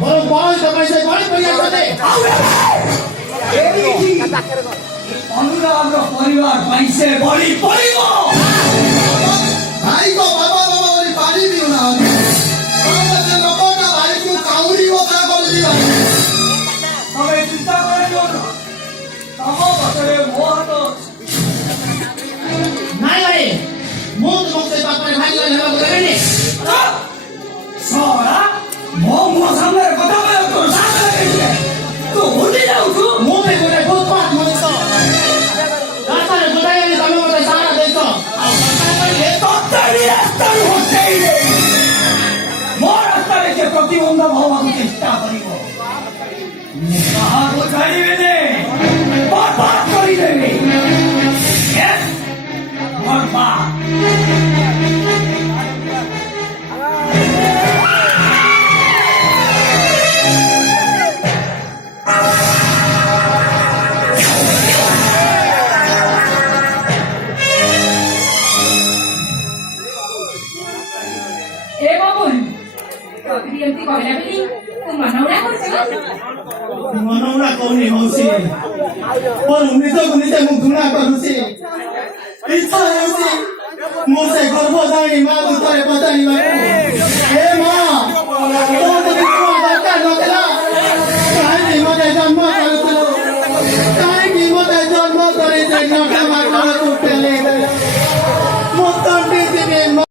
বড় বয়স পয়সা বড় পরিয়া চলে অনুরাগ পরিবার পাইছে বলি পড়িব ভাই গো বাবা বাবা বলি পারিবি না আমাদের নবটা ভাই তু কাউরি ওটা বললি তবে চিন্তা করিও না তব বছরে মোহত নাই ভাই মুখ মুখে বাপরে ভাই হেলা বলে নে সরা মো সামনে কথা বলে তো সামনে লাগিছে তো ভুলি যাও তু মুখে করে বহুত পাত মনে তো রাস্তায় গোটাই আমি তুমি মতে সারা দেইছো আর কথা কইলে তত্তারি রাস্তার হতেই রে মোর রাস্তারে যে প্রতিবন্ধক হওয়াকে চেষ্টা করিব কাহাকে ছাড়িবে নে বরবাদ করি দেবে বরবাদ এ বাবুল প্রতিদিনটি কইলা বলি তোমার নওরা করছে মনৌরা কোনি হউছি বল নিজ নিজে মুখ ধুনা করুছি ইচ্ছা হউছি মোর সে গর্ভ জানি মা ভিতরে পচানি বাবু হে মা তো যদি তোমার দরকার নଥିଲା কাহিনী মতে জন্ম করেছিল কাহিনী মতে জন্ম করে যে নটা মা